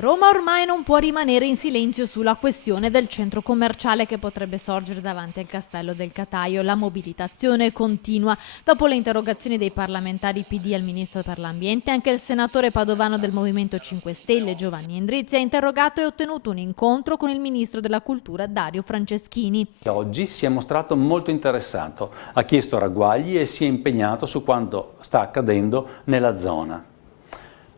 Roma ormai non può rimanere in silenzio sulla questione del centro commerciale che potrebbe sorgere davanti al Castello del Cataio. La mobilitazione continua. Dopo le interrogazioni dei parlamentari PD al Ministro per l'Ambiente, anche il senatore padovano del Movimento 5 Stelle, Giovanni Endrizzi, ha interrogato e ottenuto un incontro con il Ministro della Cultura, Dario Franceschini. Oggi si è mostrato molto interessato, ha chiesto ragguagli e si è impegnato su quanto sta accadendo nella zona.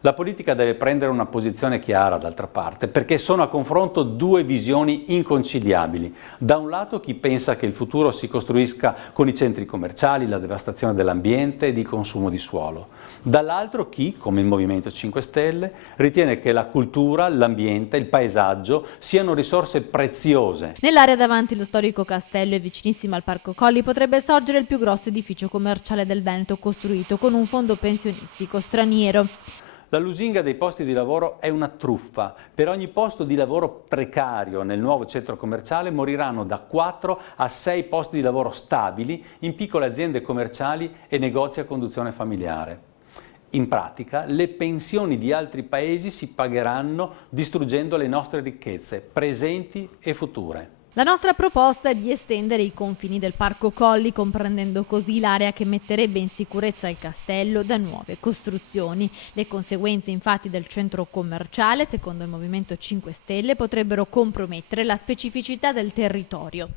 La politica deve prendere una posizione chiara, d'altra parte, perché sono a confronto due visioni inconciliabili. Da un lato chi pensa che il futuro si costruisca con i centri commerciali, la devastazione dell'ambiente e di consumo di suolo. Dall'altro chi, come il Movimento 5 Stelle, ritiene che la cultura, l'ambiente, il paesaggio siano risorse preziose. Nell'area davanti allo storico castello e vicinissima al Parco Colli potrebbe sorgere il più grosso edificio commerciale del Veneto, costruito con un fondo pensionistico straniero. La lusinga dei posti di lavoro è una truffa. Per ogni posto di lavoro precario nel nuovo centro commerciale moriranno da 4 a 6 posti di lavoro stabili in piccole aziende commerciali e negozi a conduzione familiare. In pratica, le pensioni di altri paesi si pagheranno distruggendo le nostre ricchezze, presenti e future. La nostra proposta è di estendere i confini del Parco Colli, comprendendo così l'area che metterebbe in sicurezza il castello da nuove costruzioni. Le conseguenze infatti del centro commerciale, secondo il Movimento 5 Stelle, potrebbero compromettere la specificità del territorio.